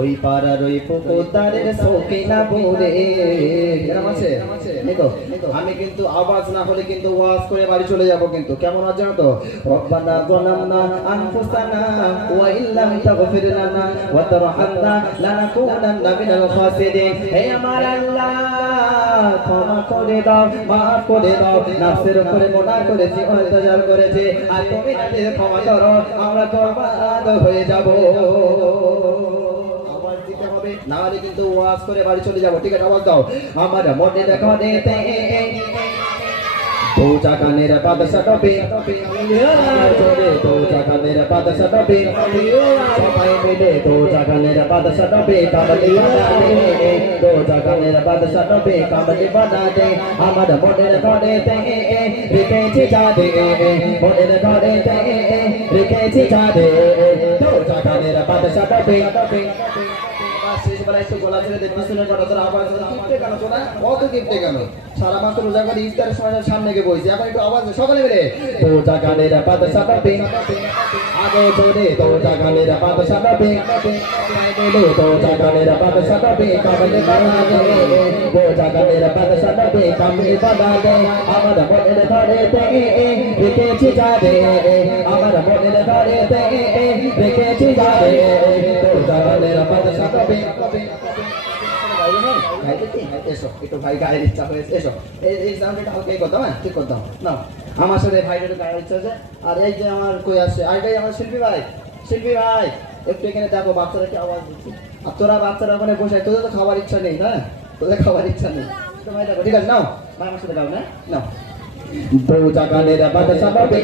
ওই পাড়ার ওই পুকুরদারের সকিনা বলে আমি কিন্তু আওয়াজ না হলে কিন্তু ওয়াজ করে বাড়ি চলে যাব কিন্তু কেমন আছে জানো তো রব্বানা যালামনা আনফুসানা ওয়া ইল্লাম তাগফির লানা ওয়া তারহামনা লানাকুনান্না মিনাল খাসিরিন হে আমার আল্লাহ ক্ষমা করে দাও মাফ করে দাও নফসের উপরে গুনাহ করেছি অত্যাচার করেছি আর তুমি আমাদের ক্ষমা করো আমরা বরবাদ হয়ে যাব আওয়াজ দিতে হবে না হলে কিন্তু ওয়াজ করে বাড়ি চলে যাব ঠিক আছে আওয়াজ দাও আমার মনে দেখো দেতে दो जगह मेरा बादशाह डबे दो जगह मेरा बादशाह डबे सबाई मिले दो जगह मेरा बादशाह डबे कामली बना दे दो जगह मेरा बादशाह डबे कामली बना दे हमारा मोड़े घरे ते रिके चिचा दे मोड़े घरे ते रिके चिचा दे दो जगह मेरा बादशाह डबे শেষ বেলায় তো গলা ছেড়ে দেখতে শুনে কথা তোর আওয়াজ কিপটে কেন তোরা কত কিপটে কেন সারা মাস রোজা করে ইফতারের সময় সামনে গিয়ে বইছি এখন একটু আওয়াজ সকালে মিলে তো জাগানের বাদশা ডবে আগে ধরে তো জাগানের বাদশা ডবে মিলে তো জাগানের বাদশা ডবে কামলে বানা দে তো জাগানের বাদশা ডবে কামলে বানা দে আমার মনের ঘরে তে রেখেছি যা দে আমার মনের ঘরে তে রেখেছি যা দে তো জাগানের বাদশা ডবে ভাই গায়ের ইচ্ছা হয়েছে এসো এই সাউন্ডটা হালকা করতাম হ্যাঁ ঠিক করতাম না আমার সাথে ভাইটার গায়ের ইচ্ছা আছে আর এই যে আমার কই আসছে আইটাই আমার শিল্পী ভাই একটু এখানে দেখো বাচ্চারা কি আওয়াজ দিচ্ছে আর তোরা বাচ্চারা ওখানে বসে তোদের তো খাবার ইচ্ছা নেই হ্যাঁ তোদের খাবার ইচ্ছা নেই ভাই দেখো ঠিক আছে নাও ভাই আমার সাথে গাও না নাও दो जगाने बादशाह डबे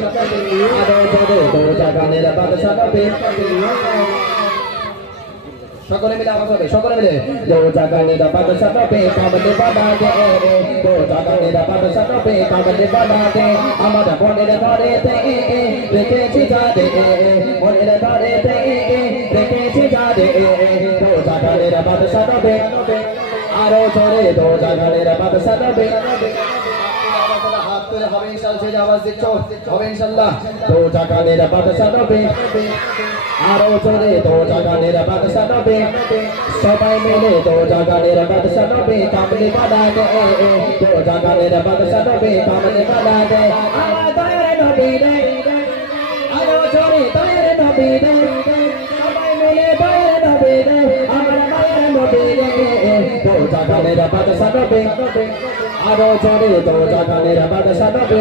दो जगाने बादशाह डबे সকলে মিলে আওয়াজ হবে সকলে মিলে দো জাগানের বাদশা ডবে কামলে বানা দে দো জাগানের বাদশা ডবে কামলে বানা দে আমার মনের ঘরে তে রেখেছি যা দে মনের ঘরে তে রেখেছি যা দে দো জাগানের বাদশা ডবে আরো জোরে দো জাগানের বাদশা ডবে হাত তুলে হবে ইনশাআল্লাহ যে আওয়াজ দিচ্ছ হবে ইনশাআল্লাহ দো জাগানের বাদশা ডবে আরো জোরে দো জাগানের বাদশা ডবে সবাই মিলে দো জাগানের বাদশা ডবে কামলে বানা দে দো জাগানের বাদশা ডবে কামলে বানা দে আমার দয়ার নবী রে আরো জোরে দয়ার নবী রে সবাই মিলে দয়ার নবী রে আমার দয়ার নবী রে দো জাগানের বাদশা ডবে আরো জোরে দো জাগানের বাদশা ডবে